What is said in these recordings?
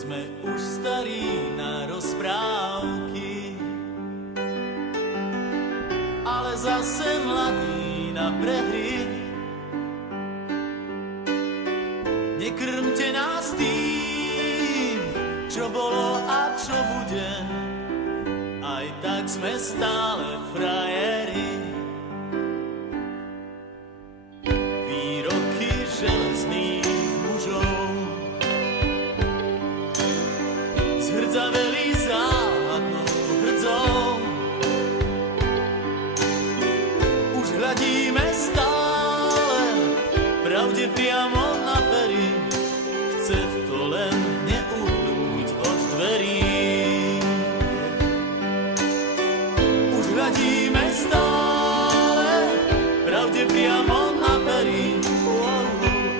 Sme už starí na rozprávky, ale zase mladí na prehry. Nekrmte nás tým, čo bolo a čo bude, aj tak sme stále frajeri. Výroky železných mužov zhrdzaveli záhadnou hrdzou. Už hľadíme stále pravde priamo na pery, chce to len neuhnúť od dverí. Už hľadíme stále pravde priamo na pery,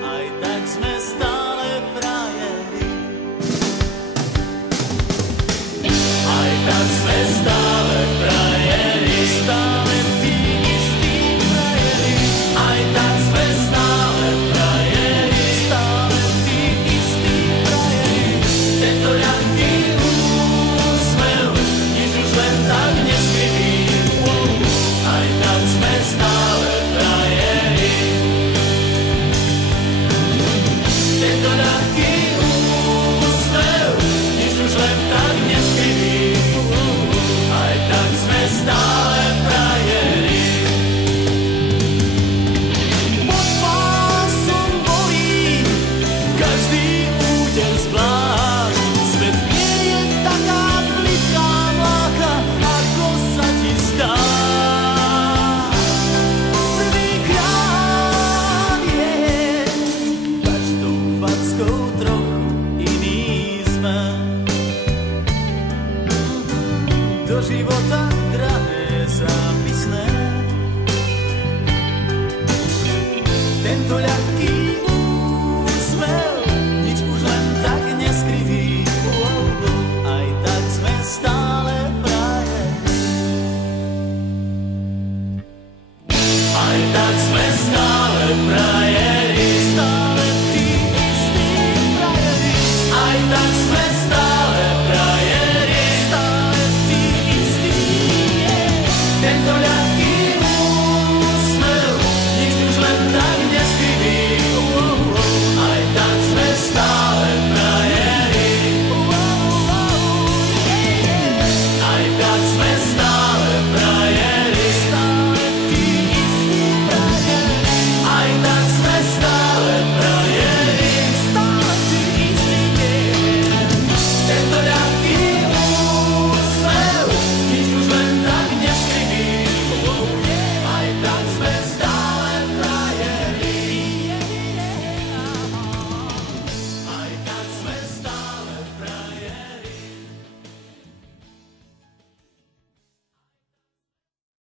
aj tak sme stále frajeri. Aj tak sme stále frajeri, stále tí istí frajeri. Aj tak sme stále frajeri, stále tí istí frajeri. Tento ľahký úsmev, nič už len tak neskrytý. Aj tak sme stále frajeri. Tento ľahký úsmev, nič už len tak neskrytý. Aj tak sme stále frajeri. Pod pásom bolí každý úder zvlášť. Svet nie je taká plitká mláka, ako sa ti zdá. Prvýkrát je každou fackou trochu iný sme. Do života drahé zápisné. Tento ľahký úsmev, nič už len tak neskrytý. Aj tak sme stále frajeri. Aj tak sme stále frajeri, stále tí istí frajeri. Aj tak sme stále